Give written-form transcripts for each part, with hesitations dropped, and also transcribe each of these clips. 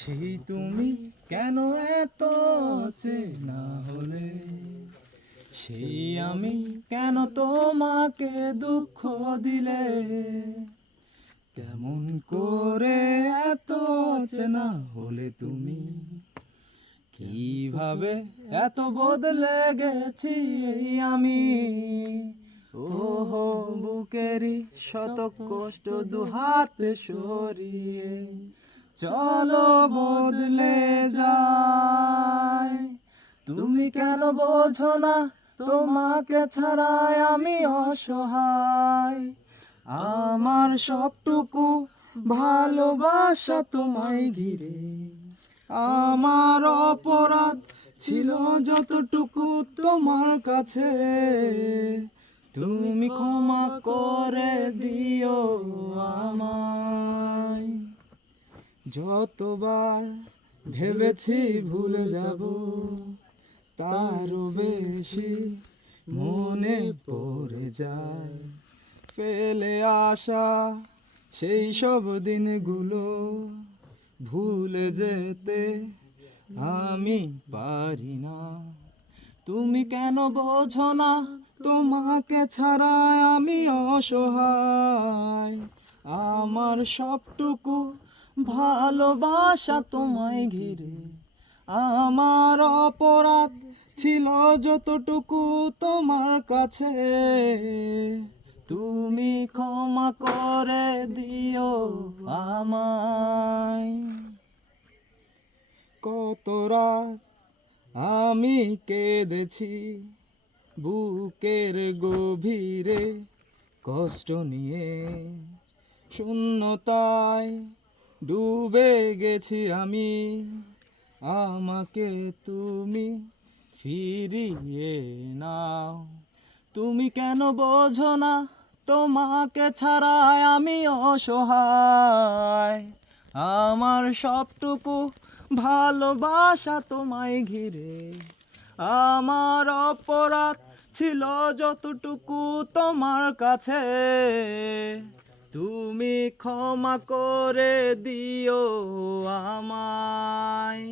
সেই তুমি কেন এত চেনা হলে, সেই আমি কেন তোমাকে দুঃখ দিলে, কেমন করে এত চেনা হলে তুমি, কিভাবে এত বদলে গেছি এই আমি। ওহো বুকেরই শত কষ্ট দুহাতে সরিয়ে চলো বদলে যায়। তুমি কেন বোঝো না তোমাকে ছাড়াই আমি অসহায়, আমার সবটুকু ভালোবাসা তোমায় ঘিরে, আমার অপরাধ ছিল যতটুকু তোমার কাছে, তুমি ক্ষমা করে দিও আমায়। যতবার ভেবেছি ভুলে যাব, তারও বেশি মনে পড়ে যায় ফেলে আসা সেই সব দিনগুলো, ভুলে যেতে আমি পারি না। তুমি কেন বোঝো না তোমাকে ছাড়া আমি অসহায়, আমার সবটুকু ভালোবাসা তোমায় ঘিরে, আমার অপরাধ ছিল যতটুকু তোমার কাছে, তুমি ক্ষমা করে দিও আমায়। কত রাত আমি কেঁদেছি বুকের গভীরে কষ্ট নিয়ে, শূন্যতায় ডুবে গেছি আমি, আমাকে তুমি ফিরিয়ে নাও। তুমি কেন বোঝো না তোমাকে ছাড়াই আমি অসহায়, আমার সবটুকু ভালোবাসা তোমায় ঘিরে, আমার অপরাধ ছিল যতটুকু তোমার কাছে, তুমি ক্ষমা করে দিও আমায়।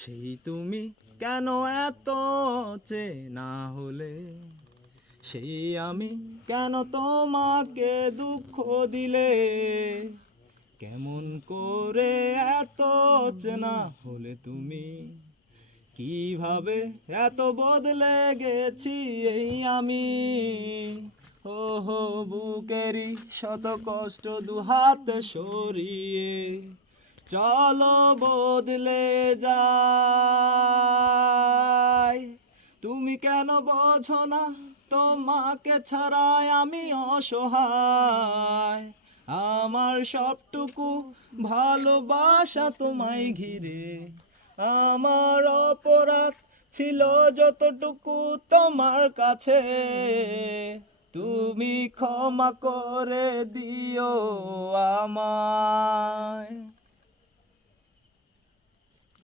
সেই তুমি কেন এত চেনা হলে, সেই আমি কেন তোমাকে দুঃখ দিলে, কেমন করে এত চেনা হলে তুমি, কিভাবে এত বদলে গেছি এই আমি। ওহো বুকেরই শত কষ্ট দুহাত সরিয়ে চলো বদলে যাই। তুমি কেন বোঝো না তোমাকে ছাড়াই আমি অসহায়, আমার সবটুকু ভালোবাসা তোমায় ঘিরে, আমার অপরাধ ছিল যতটুকু তোমার কাছে, তুমি ক্ষমা করে দিও আমায়।